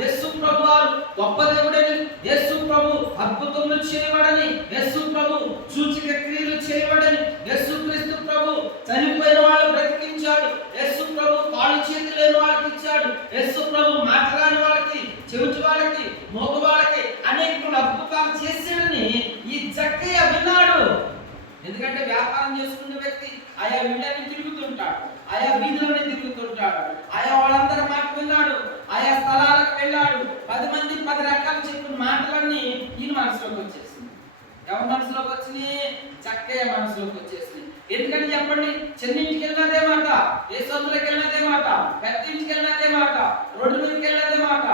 యేసు ప్రభు వారు గొప్ప దేవుడని, యేసు ప్రభు అద్భుతములు చేయవాడని, యేసు ప్రభు సూచక క్రియలు చేయవాడని, యేసు క్రీస్తు ప్రభు చనిపోయిన వాళ్ళు బ్రతికించాడు, యేసు ప్రభు కాళ్ళు చేతులు లేని వాళ్ళకి ఇచ్చాడు, యేసు ప్రభు మాట్లాడని వాళ్ళకి, చెవిటి వాళ్ళకి, మోగ వాళ్ళకి అనేక అద్భుతాలు చేశాడని ఈ జక్కయ్య విన్నాడు. ఎందుకంటే వ్యాపారం చేసుకున్న వ్యక్తి ఆయా వీళ్ళని తిరుగుతుంటాడు, ఆయా వీధులని తిరుగుతుంటాడు, ఆయా వాళ్ళందరి మాట విన్నాడు, ఆయా స్థలాలకు వెళ్ళాడు. 10 మంది 10 రకాలు చెప్పిన మాటలన్నీ ఈయన మనసులోకి వచ్చేసింది. ఎవరి మనసులోకి వచ్చినాయి? చక్కయ్య మనసులోకి వచ్చేసింది. ఎందుకంటే చెప్పండి, చిన్నింటికి వెళ్ళినదే మాట, ఏ సొంతలోకి వెళ్ళినదే మాట, పెద్ద ఇంటికి వెళ్ళినదే మాట, రోడ్డు మీదకి వెళ్ళినదే మాట,